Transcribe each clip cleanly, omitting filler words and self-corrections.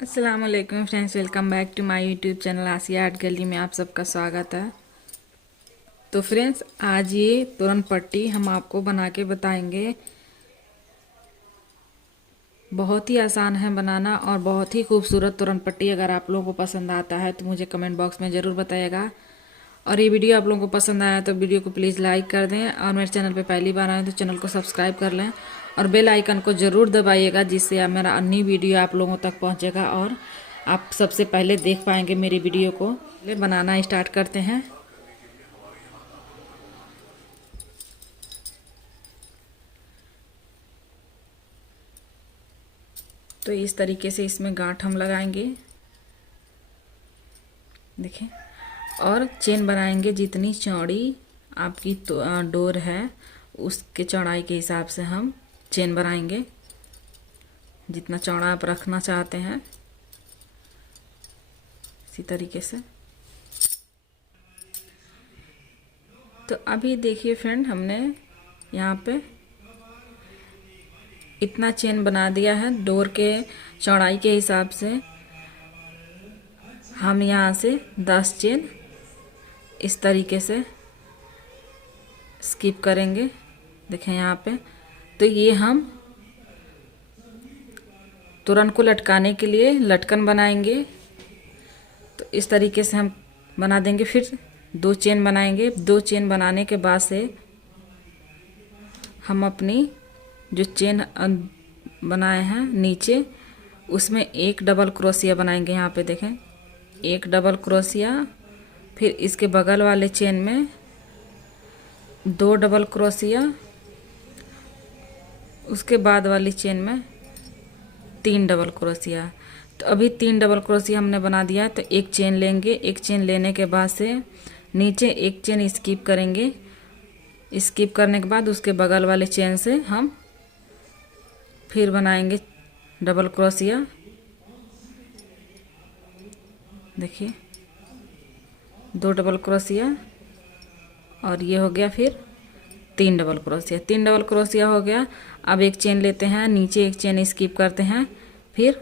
अस्सलाम वालेकुम friends, welcome back to my YouTube channel Asiya art गली में आप सबका स्वागत है। तो फ्रेंड्स, आज ये तोरण पट्टी हम आपको बना के बताएंगे। बहुत ही आसान है बनाना और बहुत ही खूबसूरत तोरण पट्टी। अगर आप लोगों को पसंद आता है तो मुझे कमेंट बॉक्स में ज़रूर बताइएगा। और ये वीडियो आप लोगों को पसंद आया तो वीडियो को प्लीज़ लाइक कर दें, और मेरे चैनल पे पहली बार आए तो चैनल को सब्सक्राइब कर लें और बेल आइकन को ज़रूर दबाइएगा, जिससे मेरा अन्य वीडियो आप लोगों तक पहुंचेगा और आप सबसे पहले देख पाएंगे मेरी वीडियो को। बनाना स्टार्ट करते हैं। तो इस तरीके से इसमें गांठ हम लगाएंगे, देखें, और चेन बनाएंगे। जितनी चौड़ी आपकी डोर है उसके चौड़ाई के हिसाब से हम चेन बनाएंगे, जितना चौड़ा आप रखना चाहते हैं इसी तरीके से। तो अभी देखिए फ्रेंड, हमने यहाँ पे इतना चेन बना दिया है डोर के चौड़ाई के हिसाब से। हम यहाँ से 10 चेन इस तरीके से स्किप करेंगे, देखें यहाँ पे। तो ये हम तोरण को लटकाने के लिए लटकन बनाएंगे। तो इस तरीके से हम बना देंगे। फिर 2 चेन बनाएंगे। 2 चेन बनाने के बाद से हम अपनी जो चेन बनाए हैं नीचे, उसमें एक डबल क्रोशिया बनाएंगे। यहाँ पे देखें, एक डबल क्रोशिया, फिर इसके बगल वाले चेन में 2 डबल क्रोशिया, उसके बाद वाली चेन में 3 डबल क्रोशिया। तो अभी 3 डबल क्रोशिया हमने बना दिया है। तो एक चेन लेंगे। एक चेन लेने के बाद से नीचे एक चेन स्किप करेंगे। स्किप करने के बाद उसके बगल वाले चेन से हम फिर बनाएंगे डबल क्रोशिया। देखिए, 2 डबल क्रोशिया, और ये हो गया फिर 3 डबल क्रोशिया। 3 डबल क्रोशिया हो गया। अब एक चेन लेते हैं, नीचे एक चेन स्किप करते हैं, फिर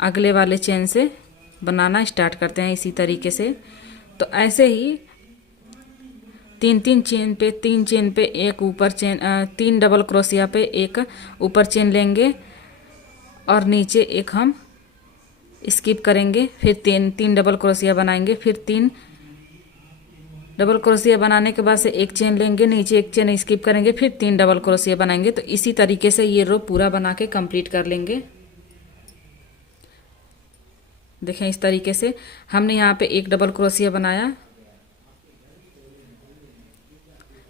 अगले वाले चेन से बनाना स्टार्ट करते हैं इसी तरीके से। तो ऐसे ही 3 चेन पे एक ऊपर चेन, 3 डबल क्रोशिया पे एक ऊपर चेन लेंगे और नीचे एक हम स्किप करेंगे। फिर 3 डबल क्रोशिया बनाएंगे। फिर 3 डबल क्रोशिया बनाने के बाद से एक चेन लेंगे, नीचे एक चेन स्किप करेंगे, फिर 3 डबल क्रोशिया बनाएंगे। तो इसी तरीके से ये रो पूरा बना के कंप्लीट कर लेंगे। देखें, इस तरीके से हमने यहाँ पे एक डबल क्रोशिया बनाया,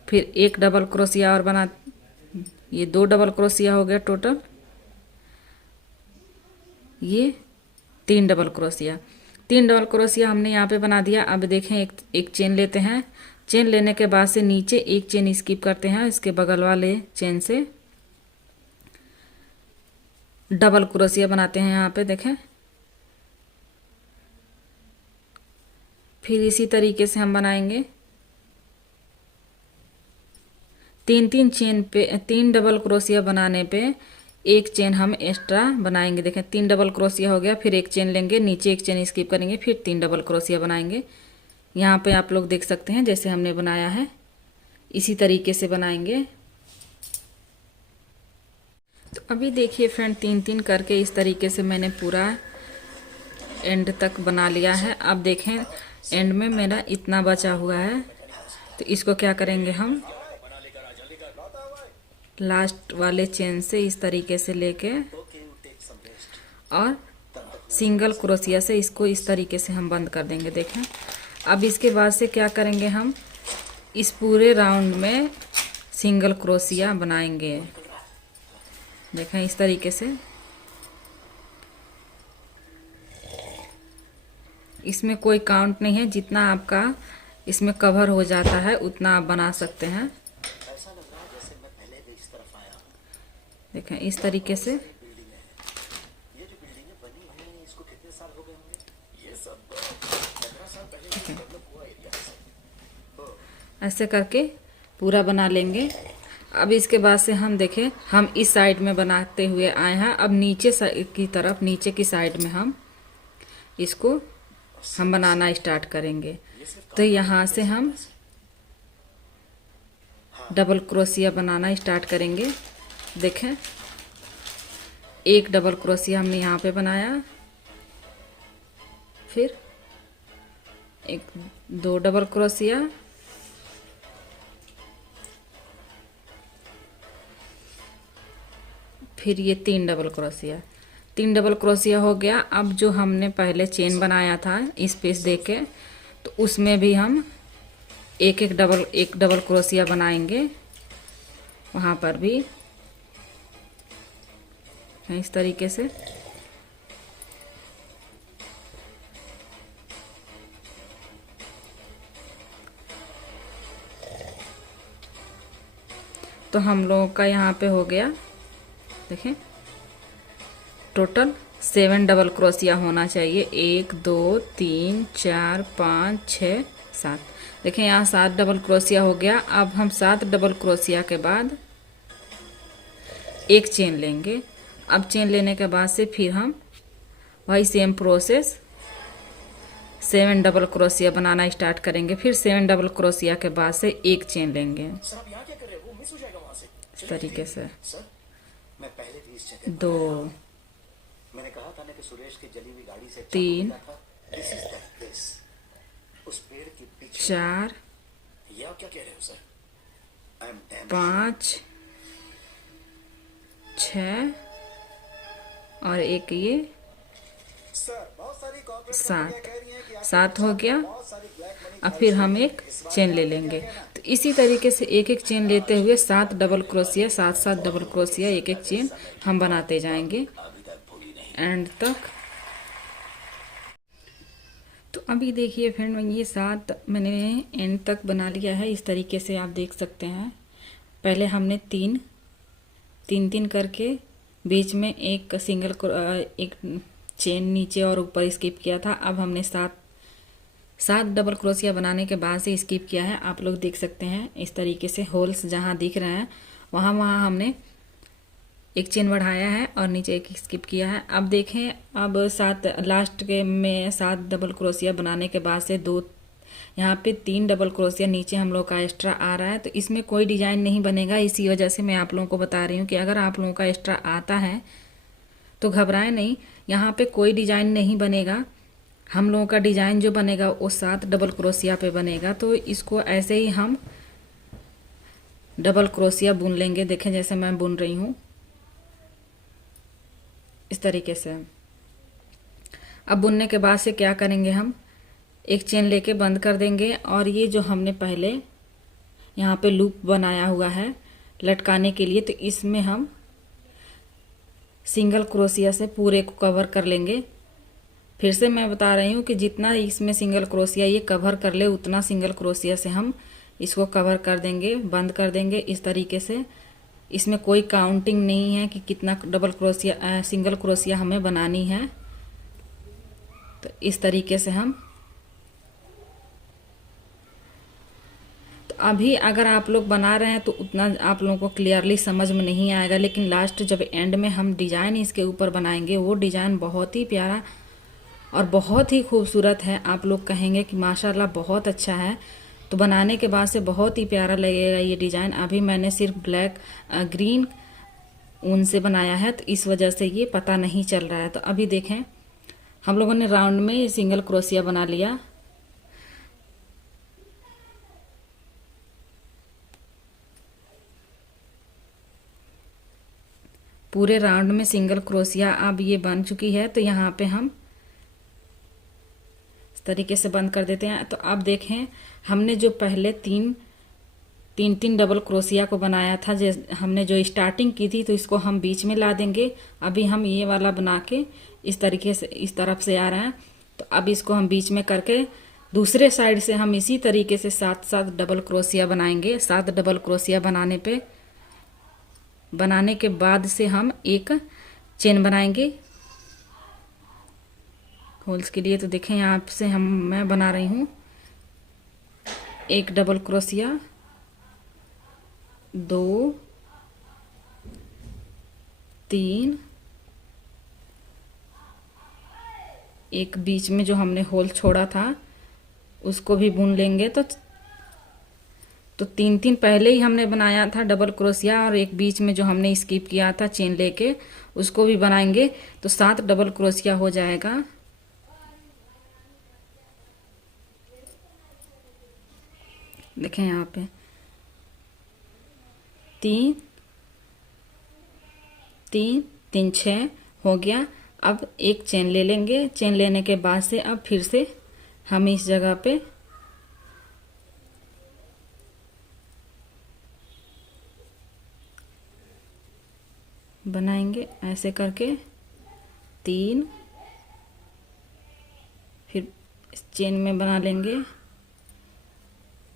फिर एक डबल क्रोशिया और बना, ये 2 डबल क्रोशिया हो गया टोटल। ये 3 डबल क्रोशिया, 3 डबल क्रोशिया हमने यहाँ पे बना दिया। अब देखें, एक चेन लेते हैं। चेन लेने के बाद से नीचे एक चेन स्किप करते हैं, इसके बगल वाले चेन से डबल क्रोशिया बनाते हैं यहाँ पे, देखें। फिर इसी तरीके से हम बनाएंगे। 3 चेन पे 3 डबल क्रोशिया बनाने पे एक चेन हम एक्स्ट्रा बनाएंगे। देखें, 3 डबल क्रोशिया हो गया। फिर एक चेन लेंगे, नीचे एक चेन स्किप करेंगे, फिर 3 डबल क्रोशिया बनाएंगे। यहाँ पे आप लोग देख सकते हैं जैसे हमने बनाया है, इसी तरीके से बनाएंगे। तो अभी देखिए फ्रेंड, 3 करके इस तरीके से मैंने पूरा एंड तक बना लिया है। अब देखें, एंड में मेरा इतना बचा हुआ है। तो इसको क्या करेंगे, हम लास्ट वाले चेन से इस तरीके से लेके और सिंगल क्रोशिया से इसको इस तरीके से हम बंद कर देंगे। देखें, अब इसके बाद से क्या करेंगे, हम इस पूरे राउंड में सिंगल क्रोशिया बनाएंगे। देखें, इस तरीके से। इसमें कोई काउंट नहीं है, जितना आपका इसमें कवर हो जाता है उतना आप बना सकते हैं। देखें, इस तरीके से। ऐसे करके पूरा बना लेंगे। अब इसके बाद से हम देखें, हम इस साइड में बनाते हुए आए हैं। अब नीचे की तरफ, नीचे की साइड में हम इसको बनाना स्टार्ट करेंगे। तो यहाँ से हम डबल क्रोशिया बनाना स्टार्ट करेंगे। देखें, एक डबल क्रोशिया हमने यहाँ पे बनाया, फिर एक, दो डबल क्रोशिया, फिर ये तीन डबल क्रोशिया। तीन डबल क्रोशिया हो गया। अब जो हमने पहले चेन बनाया था स्पेस देके, तो उसमें भी हम एक डबल क्रोशिया बनाएंगे। वहाँ पर भी इस तरीके से। तो हम लोगों का यहाँ पे हो गया, देखें, टोटल 7 डबल क्रोशिया होना चाहिए। 1 2 3 4 5 6 7। देखें यहाँ 7 डबल क्रोशिया हो गया। अब हम 7 डबल क्रोशिया के बाद एक चेन लेंगे। अब चेन लेने के बाद से फिर हम वही सेम प्रोसेस 7 डबल क्रोशिया बनाना स्टार्ट करेंगे। फिर 7 डबल क्रोशिया के बाद से एक चेन लेंगे इस तरीके से। दो, मैंने कहा था ना कि सुरेश की जली हुई गाड़ी से तीन, उस पेड़ के पीछे। चार, ये आप क्या कह रहे हो सर? 5 6 और एक ये 7 हो गया। अब फिर हम एक चेन ले लेंगे। तो इसी तरीके से एक एक चेन लेते हुए 7 डबल क्रोशिया, 7 डबल क्रोशिया, एक एक चेन हम बनाते जाएंगे एंड तक। तो अभी देखिए फ्रेंड, ये 7 मैंने एंड तक बना लिया है। इस तरीके से आप देख सकते हैं। पहले हमने तीन तीन करके बीच में एक सिंगल एक चेन नीचे और ऊपर स्किप किया था। अब हमने 7 डबल क्रोशिया बनाने के बाद से स्किप किया है। आप लोग देख सकते हैं इस तरीके से होल्स जहाँ दिख रहे हैं वहाँ हमने एक चेन बढ़ाया है और नीचे एक स्किप किया है। अब देखें, अब 7 लास्ट के में 7 डबल क्रोशिया बनाने के बाद से दो यहाँ पे 3 डबल क्रोशिया नीचे हम लोग का एक्स्ट्रा आ रहा है। तो इसमें कोई डिजाइन नहीं बनेगा। इसी वजह से मैं आप लोगों को बता रही हूँ कि अगर आप लोगों का एक्स्ट्रा आता है तो घबराएं नहीं, यहाँ पे कोई डिजाइन नहीं बनेगा। हम लोगों का डिजाइन जो बनेगा वो 7 डबल क्रोशिया पे बनेगा। तो इसको ऐसे ही हम डबल क्रोशिया बुन लेंगे। देखें जैसे मैं बुन रही हूँ इस तरीके से। अब बुनने के बाद से क्या करेंगे, हम एक चेन लेके बंद कर देंगे और ये जो हमने पहले यहाँ पे लूप बनाया हुआ है लटकाने के लिए, तो इसमें हम सिंगल क्रोशिया से पूरे को कवर कर लेंगे। फिर से मैं बता रही हूँ कि जितना इसमें सिंगल क्रोशिया ये कवर कर ले उतना सिंगल क्रोशिया से हम इसको कवर कर देंगे, बंद कर देंगे इस तरीके से। इसमें कोई काउंटिंग नहीं है कि कितना डबल क्रोशिया सिंगल क्रोशिया हमें बनानी है। तो इस तरीके से हम, तो अभी अगर आप लोग बना रहे हैं तो उतना आप लोगों को क्लियरली समझ में नहीं आएगा, लेकिन लास्ट जब एंड में हम डिजाइन इसके ऊपर बनाएंगे वो डिजाइन बहुत ही प्यारा और बहुत ही खूबसूरत है। आप लोग कहेंगे कि माशाल्लाह बहुत अच्छा है। तो बनाने के बाद से बहुत ही प्यारा लगेगा ये डिजाइन। अभी मैंने सिर्फ ब्लैक ग्रीन ऊन से बनाया है तो इस वजह से ये पता नहीं चल रहा है। तो अभी देखें, हम लोगों ने राउंड में सिंगल क्रोशिया बना लिया। पूरे राउंड में सिंगल क्रोशिया अब ये बन चुकी है। तो यहाँ पे हम इस तरीके से बंद कर देते हैं। तो अब देखें, हमने जो पहले तीन डबल क्रोशिया को बनाया था, हमने जो स्टार्टिंग की थी, तो इसको हम बीच में ला देंगे। अभी हम ये वाला बना के इस तरीके से इस तरफ से आ रहा है, तो अब इसको हम बीच में करके दूसरे साइड से हम इसी तरीके से 7 डबल क्रोशिया बनाएंगे। 7 डबल क्रोशिया बनाने के बाद से हम एक चेन बनाएंगे होल्स के लिए। तो देखें यहाँ से मैं बना रही हूँ एक डबल क्रोशिया, 2 3, एक बीच में जो हमने होल छोड़ा था उसको भी बुन लेंगे। तो 3 पहले ही हमने बनाया था डबल क्रोशिया, और एक बीच में जो हमने स्किप किया था चेन लेके उसको भी बनाएंगे, तो 7 डबल क्रोशिया हो जाएगा। देखें यहाँ पे 3 3 3 6 हो गया। अब एक चेन ले लेंगे, चेन लेने के बाद से अब फिर से हम इस जगह पे बनाएंगे ऐसे करके 3, फिर इस चेन में बना लेंगे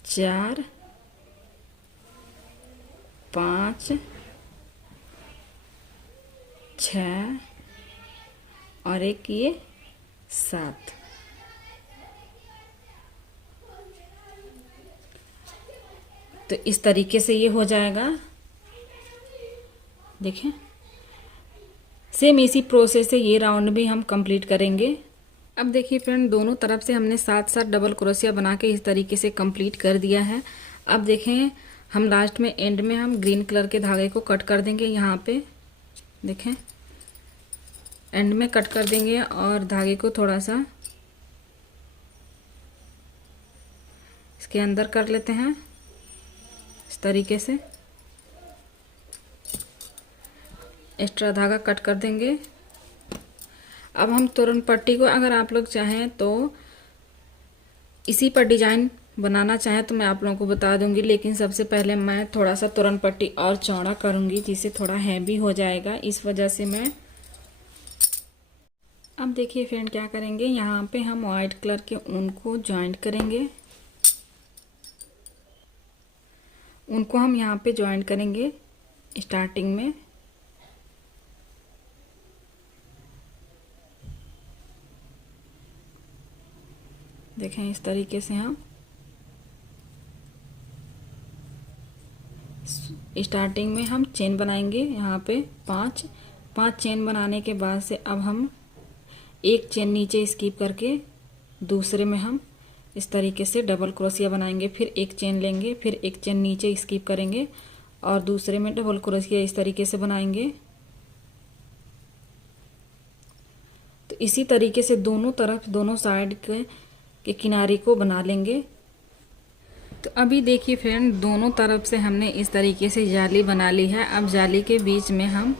4 5 6 और एक ये 7। तो इस तरीके से ये हो जाएगा। देखें सेम इसी प्रोसेस से ये राउंड भी हम कंप्लीट करेंगे। अब देखिए फ्रेंड, दोनों तरफ से हमने 7 डबल क्रोशिया बना के इस तरीके से कंप्लीट कर दिया है। अब देखें हम लास्ट में एंड में हम ग्रीन कलर के धागे को कट कर देंगे। यहाँ पे देखें एंड में कट कर देंगे और धागे को थोड़ा सा इसके अंदर कर लेते हैं इस तरीके से, एक्स्ट्रा धागा कट कर देंगे। अब हम तोरण पट्टी को अगर आप लोग चाहें तो इसी पर डिजाइन बनाना चाहें तो मैं आप लोगों को बता दूंगी, लेकिन सबसे पहले मैं थोड़ा सा तोरण पट्टी और चौड़ा करूंगी जिससे थोड़ा हैवी हो जाएगा, इस वजह से मैं। अब देखिए फ्रेंड क्या करेंगे, यहाँ पे हम वाइट कलर के ऊन को ज्वाइंट करेंगे। उनको हम यहाँ पे ज्वाइंट करेंगे स्टार्टिंग में। देखें इस तरीके से हम स्टार्टिंग में हम चेन बनाएंगे। यहाँ पे 5 चेन बनाने के बाद से अब हम एक चेन नीचे स्किप करके दूसरे में हम इस तरीके से डबल क्रोशिया बनाएंगे। फिर एक चेन लेंगे, फिर एक चेन नीचे स्किप करेंगे और दूसरे में डबल क्रोशिया इस तरीके से बनाएंगे। तो इसी तरीके से दोनों तरफ दोनों साइड के किनारे को बना लेंगे। तो अभी देखिए फ्रेंड, दोनों तरफ से हमने इस तरीके से जाली बना ली है। अब जाली के बीच में हम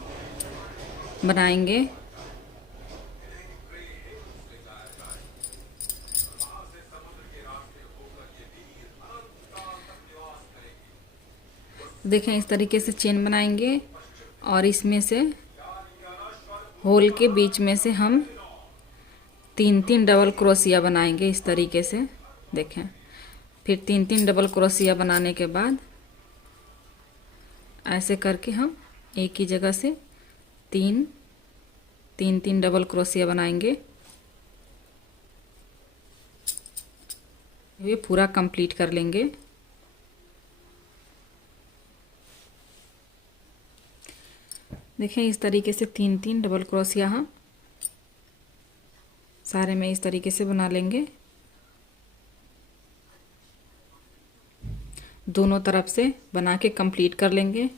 बनाएंगे देखें इस तरीके से चेन बनाएंगे और इसमें से होल के बीच में से हम 3 डबल क्रोशिया बनाएंगे इस तरीके से। देखें फिर 3 डबल क्रोशिया बनाने के बाद ऐसे करके हम एक ही जगह से 3 डबल क्रोशिया बनाएंगे। ये पूरा कंप्लीट कर लेंगे। देखें इस तरीके से 3 डबल क्रोशिया हम सारे में इस तरीके से बना लेंगे। दोनों तरफ से बना के कंप्लीट कर लेंगे।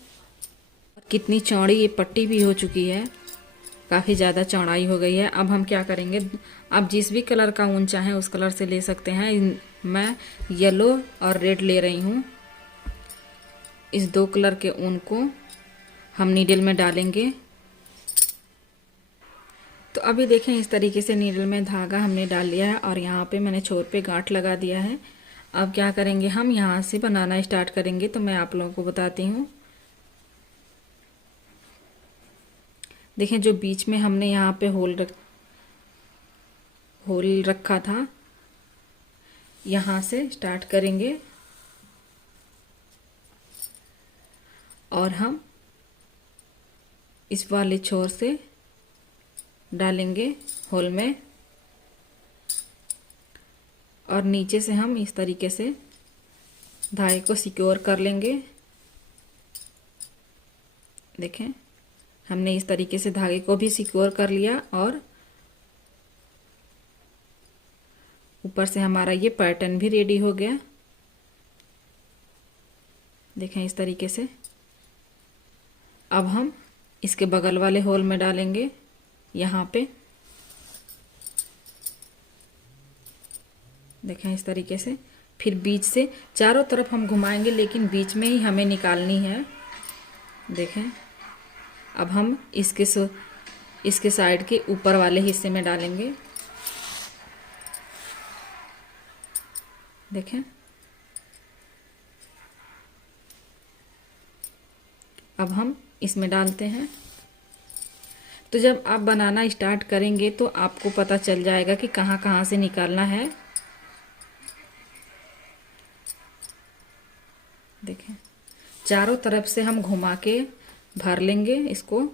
कितनी चौड़ी ये पट्टी भी हो चुकी है, काफ़ी ज़्यादा चौड़ाई हो गई है। अब हम क्या करेंगे, आप जिस भी कलर का ऊन चाहें उस कलर से ले सकते हैं। मैं येलो और रेड ले रही हूँ। इस 2 कलर के ऊन को हम नीडल में डालेंगे। तो अभी देखें इस तरीके से नीडल में धागा हमने डाल लिया है और यहाँ पे मैंने छोर पे गांठ लगा दिया है। अब क्या करेंगे, हम यहाँ से बनाना स्टार्ट करेंगे। तो मैं आप लोगों को बताती हूँ। देखें जो बीच में हमने यहाँ पे होल रखा था, यहाँ से स्टार्ट करेंगे और हम इस वाले छोर से डालेंगे होल में और नीचे से हम इस तरीके से धागे को सिक्योर कर लेंगे। देखें, हमने इस तरीके से धागे को भी सिक्योर कर लिया और ऊपर से हमारा ये पैटर्न भी रेडी हो गया। देखें इस तरीके से। अब हम इसके बगल वाले होल में डालेंगे यहाँ पे। देखें इस तरीके से। फिर बीच से चारों तरफ हम घुमाएंगे, लेकिन बीच में ही हमें निकालनी है। देखें, अब हम इसके साइड के ऊपर वाले हिस्से में डालेंगे। देखें, अब हम इसमें डालते हैं। तो जब आप बनाना स्टार्ट करेंगे तो आपको पता चल जाएगा कि कहाँ कहाँ से निकालना है। देखें, चारों तरफ से हम घुमा के भर लेंगे इसको।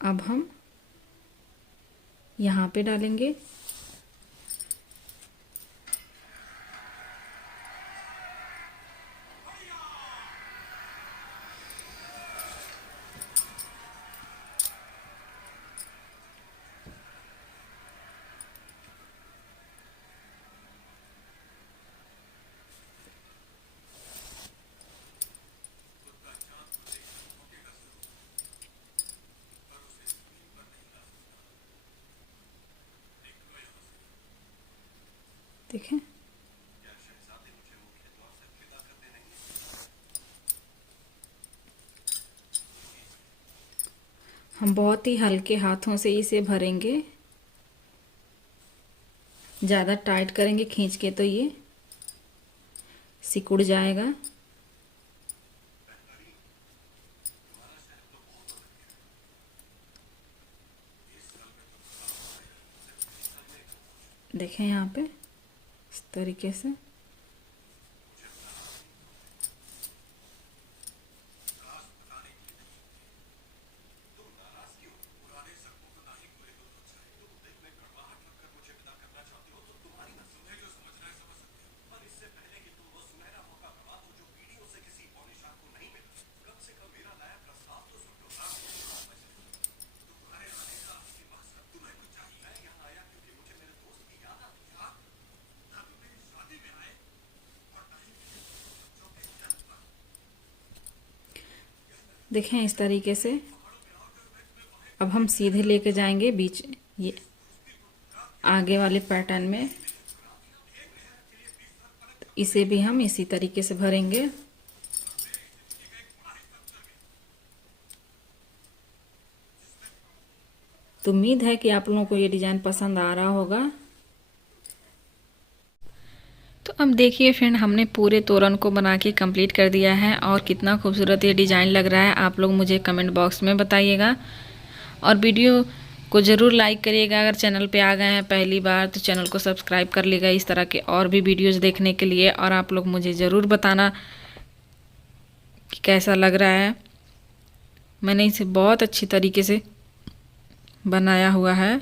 अब हम यहाँ पे डालेंगे। देखें, हम बहुत ही हल्के हाथों से इसे भरेंगे। ज़्यादा टाइट करेंगे खींच के तो ये सिकुड़ जाएगा। देखें यहाँ पे इस तरीके से। देखें इस तरीके से। अब हम सीधे लेके जाएंगे बीच ये आगे वाले पैटर्न में। इसे भी हम इसी तरीके से भरेंगे। तो उम्मीद है कि आप लोगों को ये डिजाइन पसंद आ रहा होगा। तो अब देखिए फ्रेंड, हमने पूरे तोरण को बना के कंप्लीट कर दिया है और कितना खूबसूरत ये डिज़ाइन लग रहा है आप लोग मुझे कमेंट बॉक्स में बताइएगा। और वीडियो को ज़रूर लाइक करिएगा। अगर चैनल पे आ गए हैं पहली बार तो चैनल को सब्सक्राइब कर लीजिएगा इस तरह के और भी वीडियोस देखने के लिए। और आप लोग मुझे ज़रूर बताना कि कैसा लग रहा है। मैंने इसे बहुत अच्छी तरीके से बनाया हुआ है।